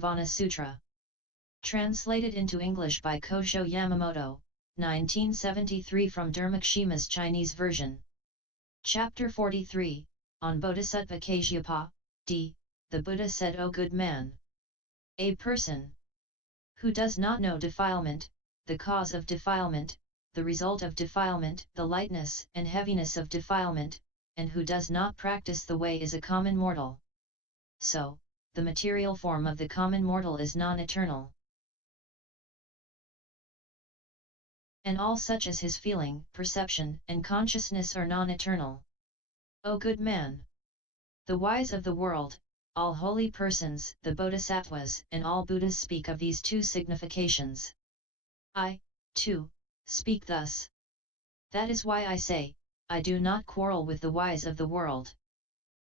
Nirvana Sutra. Translated into English by Kosho Yamamoto, 1973 from Dharmakshema's Chinese version. Chapter 43, on Bodhisattva Kasyapa, d. The Buddha said, O good man! A person who does not know defilement, the cause of defilement, the result of defilement, the lightness and heaviness of defilement, and who does not practice the way is a common mortal. So, the material form of the common mortal is non-eternal. And all such as his feeling, perception, and consciousness are non-eternal. O good man! The wise of the world, all holy persons, the Bodhisattvas, and all Buddhas speak of these two significations. I, too, speak thus. That is why I say, I do not quarrel with the wise of the world.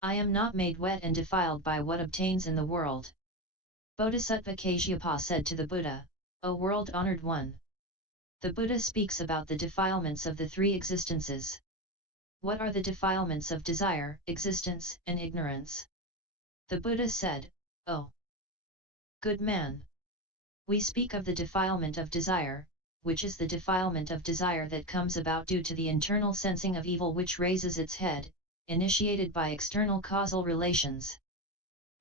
I am not made wet and defiled by what obtains in the world. Bodhisattva Kasyapa said to the Buddha, O world-honored one! The Buddha speaks about the defilements of the three existences. What are the defilements of desire, existence, and ignorance? The Buddha said, O good man! We speak of the defilement of desire, which is the defilement of desire that comes about due to the internal sensing of evil which raises its head, initiated by external causal relations.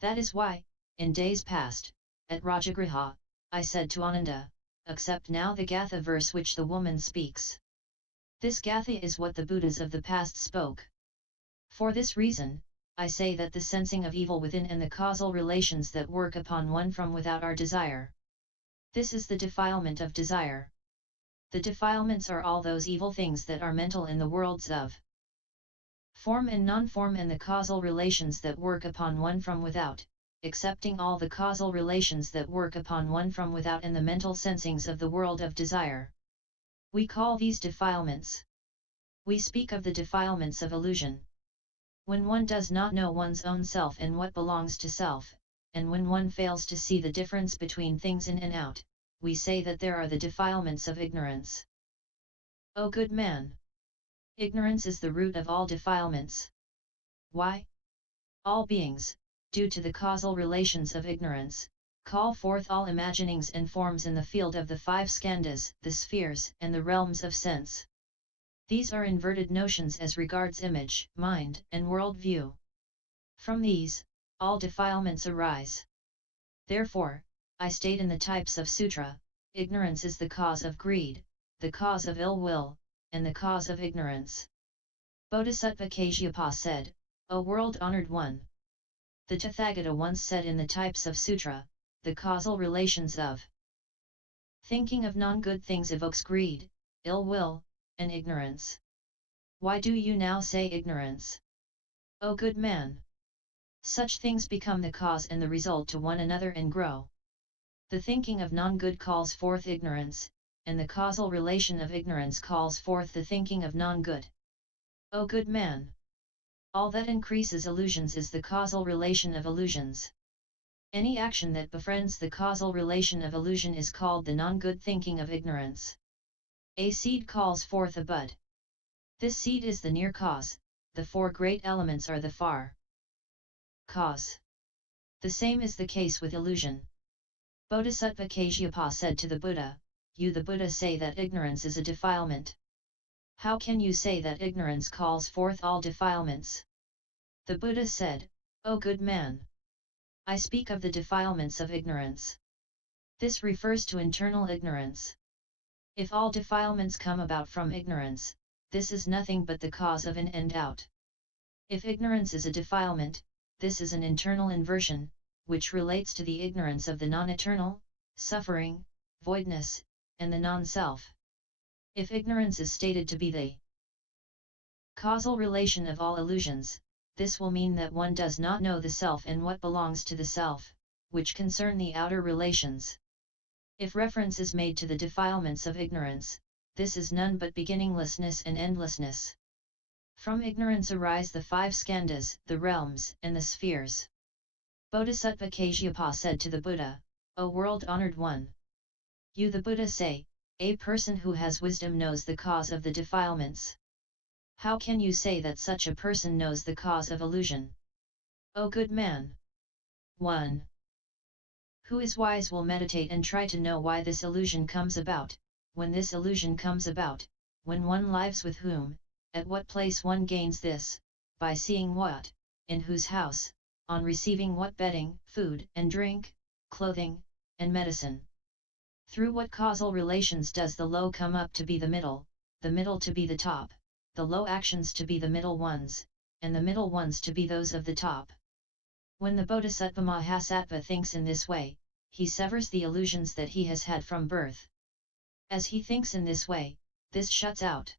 That is why, in days past, at Rajagriha, I said to Ananda, accept now the gatha verse which the woman speaks. This gatha is what the Buddhas of the past spoke. For this reason, I say that the sensing of evil within and the causal relations that work upon one from without are desire. This is the defilement of desire. The defilements are all those evil things that are mental in the worlds of form and non-form and the causal relations that work upon one from without, excepting all the causal relations that work upon one from without and the mental sensings of the world of desire. We call these defilements. We speak of the defilements of illusion. When one does not know one's own self and what belongs to self, and when one fails to see the difference between things in and out, we say that there are the defilements of ignorance. O good man! Ignorance is the root of all defilements. Why? All beings, due to the causal relations of ignorance, call forth all imaginings and forms in the field of the five skandhas, the spheres, and the realms of sense. These are inverted notions as regards image, mind, and world view. From these, all defilements arise. Therefore, I state in the types of sutra, ignorance is the cause of greed, the cause of ill will, and the cause of ignorance. Bodhisattva Kasyapa said, O world-honored one! The Tathagata once said in the types of sutra, the causal relations of thinking of non-good things evokes greed, ill will, and ignorance. Why do you now say ignorance? O good man! Such things become the cause and the result to one another and grow. The thinking of non-good calls forth ignorance, and the causal relation of ignorance calls forth the thinking of non-good. O good man! All that increases illusions is the causal relation of illusions. Any action that befriends the causal relation of illusion is called the non-good thinking of ignorance. A seed calls forth a bud. This seed is the near cause, the four great elements are the far cause. The same is the case with illusion. Bodhisattva Kasyapa said to the Buddha, You the Buddha say that ignorance is a defilement. How can you say that ignorance calls forth all defilements? The Buddha said, O good man! I speak of the defilements of ignorance. This refers to internal ignorance. If all defilements come about from ignorance, this is nothing but the cause of an end out. If ignorance is a defilement, this is an internal inversion, which relates to the ignorance of the non-eternal, suffering, voidness, and the non-self. If ignorance is stated to be the causal relation of all illusions, this will mean that one does not know the self and what belongs to the self, which concern the outer relations. If reference is made to the defilements of ignorance, this is none but beginninglessness and endlessness. From ignorance arise the five skandhas, the realms, and the spheres. Bodhisattva Kasyapa said to the Buddha, O world-honored one! You the Buddha say, a person who has wisdom knows the cause of the defilements. How can you say that such a person knows the cause of illusion? O good man! 1. Who is wise will meditate and try to know why this illusion comes about, when this illusion comes about, when one lives with whom, at what place one gains this, by seeing what, in whose house, on receiving what bedding, food and drink, clothing, and medicine. Through what causal relations does the low come up to be the middle to be the top, the low actions to be the middle ones, and the middle ones to be those of the top. When the Bodhisattva Mahasattva thinks in this way, he severs the illusions that he has had from birth. As he thinks in this way, this shuts out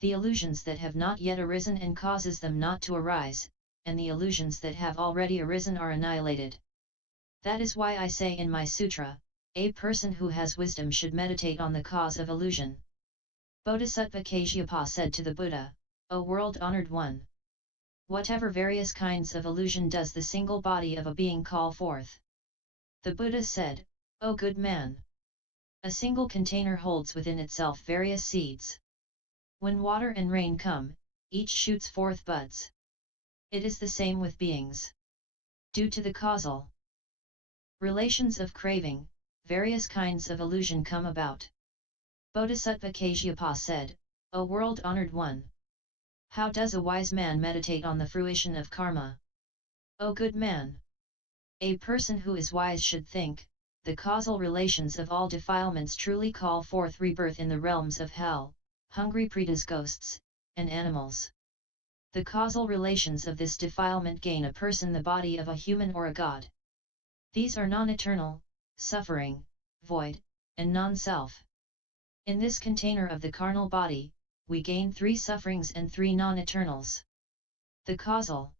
the illusions that have not yet arisen and causes them not to arise, and the illusions that have already arisen are annihilated. That is why I say in my sutra, a person who has wisdom should meditate on the cause of illusion. Bodhisattva Kasyapa said to the Buddha, O world-honored one! Whatever various kinds of illusion does the single body of a being call forth? The Buddha said, O good man! A single container holds within itself various seeds. When water and rain come, each shoots forth buds. It is the same with beings. Due to the causal relations of craving, various kinds of illusion come about. Bodhisattva Kasyapa said, O world-honored one! How does a wise man meditate on the fruition of karma? O good man! A person who is wise should think, the causal relations of all defilements truly call forth rebirth in the realms of hell, hungry pretas ghosts, and animals. The causal relations of this defilement gain a person the body of a human or a god. These are non-eternal, suffering, void, and non-self. In this container of the carnal body, we gain 3 sufferings and 3 non-eternals. The causal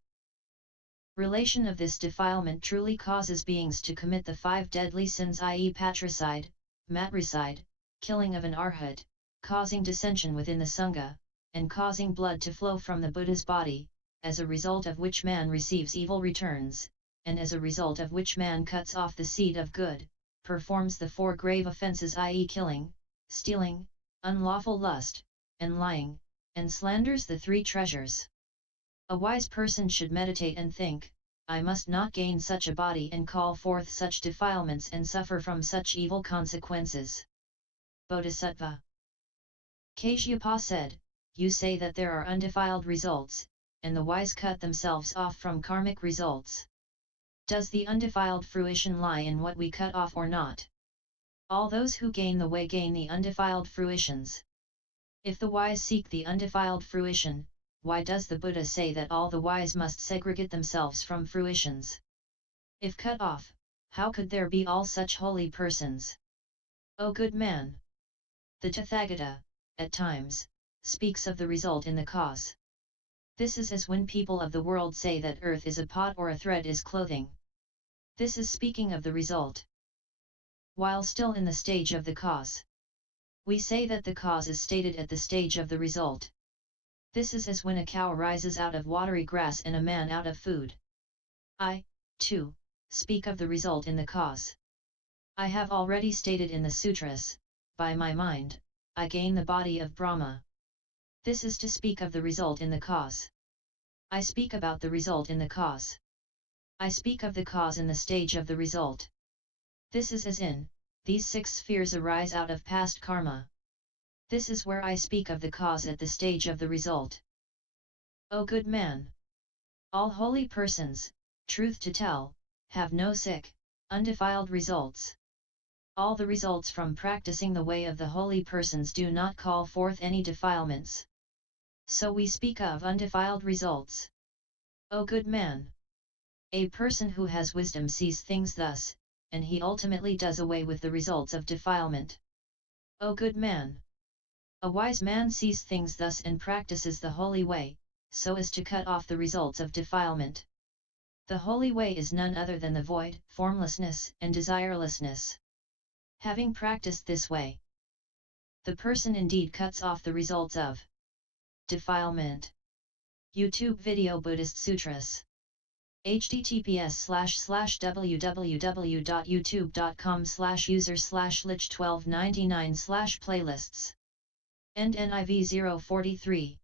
relation of this defilement truly causes beings to commit the 5 deadly sins, i.e. patricide, matricide, killing of an arhat, causing dissension within the Sangha, and causing blood to flow from the Buddha's body, as a result of which man receives evil returns, and as a result of which man cuts off the seed of good, performs the 4 grave offences, i.e. killing, stealing, unlawful lust, and lying, and slanders the 3 treasures. A wise person should meditate and think, I must not gain such a body and call forth such defilements and suffer from such evil consequences. Bodhisattva Kasyapa said, you say that there are undefiled results, and the wise cut themselves off from karmic results. Does the undefiled fruition lie in what we cut off or not? All those who gain the way gain the undefiled fruitions. If the wise seek the undefiled fruition, why does the Buddha say that all the wise must segregate themselves from fruitions? If cut off, how could there be all such holy persons? O good man! The Tathagata, at times, speaks of the result in the cause. This is as when people of the world say that earth is a pot or a thread is clothing. This is speaking of the result. While still in the stage of the cause, we say that the cause is stated at the stage of the result. This is as when a cow rises out of watery grass and a man out of food. I, too, speak of the result in the cause. I have already stated in the sutras, by my mind, I gain the body of Brahma. This is to speak of the result in the cause. I speak about the result in the cause. I speak of the cause in the stage of the result. This is as in, these 6 spheres arise out of past karma. This is where I speak of the cause at the stage of the result. O good man! All holy persons, truth to tell, have no sick, undefiled results. All the results from practicing the way of the holy persons do not call forth any defilements. So we speak of undefiled results. O good man! A person who has wisdom sees things thus, and he ultimately does away with the results of defilement. O good man! A wise man sees things thus and practices the holy way, so as to cut off the results of defilement. The holy way is none other than the void, formlessness, and desirelessness. Having practiced this way, the person indeed cuts off the results of defilement. YouTube video Buddhist Sutras. https://www.youtube.com/user/lich1299/playlists. End NIV 043